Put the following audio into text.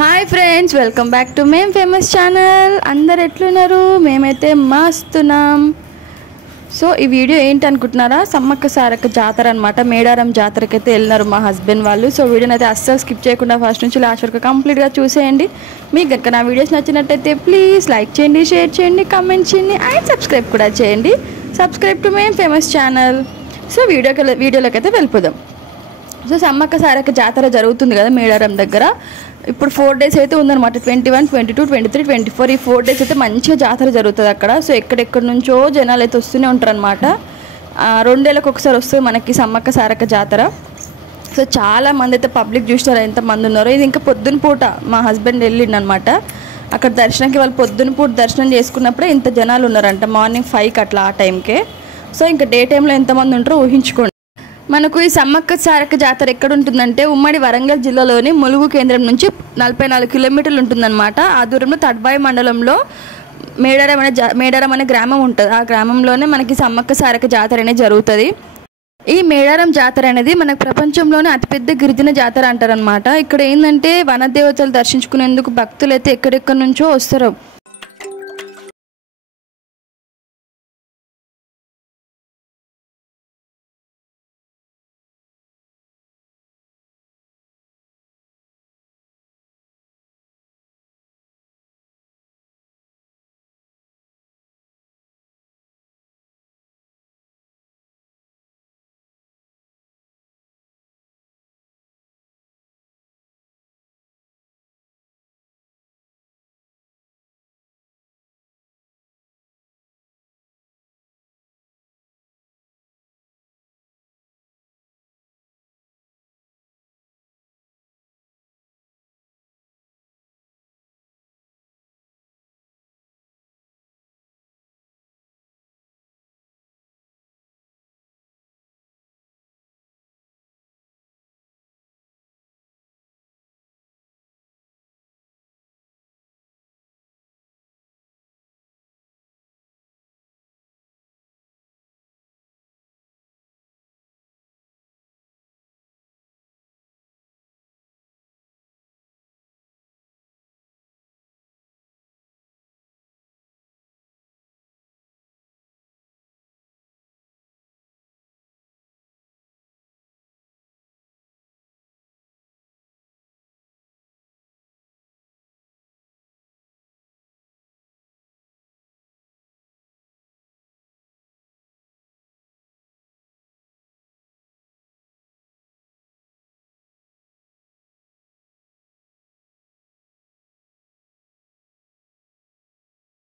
Hi friends, welcome back to మేం famous channel. అందరు ఎట్లున్నారు? మేమైతే మస్తున్నాం. సో ఈ వీడియో ఏంటి అనుకుంటున్నారా? సమ్మక్క సారక్క జాతర అనమాట. మేడారం జాతరకి అయితే వెళ్ళినారు మా హస్బెండ్ వాళ్ళు. సో వీడియోని అయితే అస్సలు స్కిప్ చేయకుండా ఫస్ట్ నుంచి లాస్ట్ వరకు కంప్లీట్గా చూసేయండి. మీకు కనుక నా వీడియోస్ నచ్చినట్టయితే ప్లీజ్ లైక్ చేయండి, షేర్ చేయండి, కామెంట్ చేయండి అండ్ సబ్స్క్రైబ్ కూడా చేయండి. సబ్స్క్రైబ్ టు మేం ఫేమస్ ఛానల్. సో వీడియోలోకి అయితే వెళ్ళిపోదాం. సో సమ్మక్క సారక్క జాతర జరుగుతుంది కదా మేడారం దగ్గర. ఇప్పుడు 4 days అయితే ఉందన్నమాట. 21, 22, 23, 24 ఈ 4 days అయితే మంచిగా జాతర జరుగుతుంది అక్కడ. సో ఎక్కడెక్కడి నుంచో జనాలు అయితే వస్తూనే ఉంటారు అనమాట. 2 ఏళ్ళకి ఒకసారి వస్తుంది మనకి సమ్మక్క సారక్క జాతర. సో చాలా మంది అయితే పబ్లిక్ చూసినారు ఎంతమంది ఉన్నారో. ఇది ఇంకా పొద్దున పూట మా హస్బెండ్ వెళ్ళిండనమాట అక్కడ దర్శనానికి. వాళ్ళు పొద్దున పూట దర్శనం చేసుకున్నప్పుడే ఇంత జనాలు ఉన్నారంట. మార్నింగ్ 5కి అట్లా ఆ టైంకే. సో ఇంకా డే టైంలో ఎంతమంది ఉంటారో ఊహించుకోండి. మనకు ఈ సమ్మక్క సారక్క జాతర ఎక్కడ ఉంటుందంటే ఉమ్మడి వరంగల్ జిల్లాలోని ములుగు కేంద్రం నుంచి 44 కిలోమీటర్లు ఉంటుందన్నమాట. ఆ దూరంలో తడ్బాయి మండలంలో మేడారం అనే గ్రామం ఉంటుంది. ఆ గ్రామంలోనే మనకి సమ్మక్క సారక్క జాతర అనేది జరుగుతుంది. ఈ మేడారం జాతర అనేది మనకు ప్రపంచంలోనే అతిపెద్ద గిరిజన జాతర అంటారనమాట. ఇక్కడ ఏంటంటే వనదేవతలు దర్శించుకునేందుకు భక్తులు అయితే ఎక్కడెక్కడి నుంచో వస్తారు.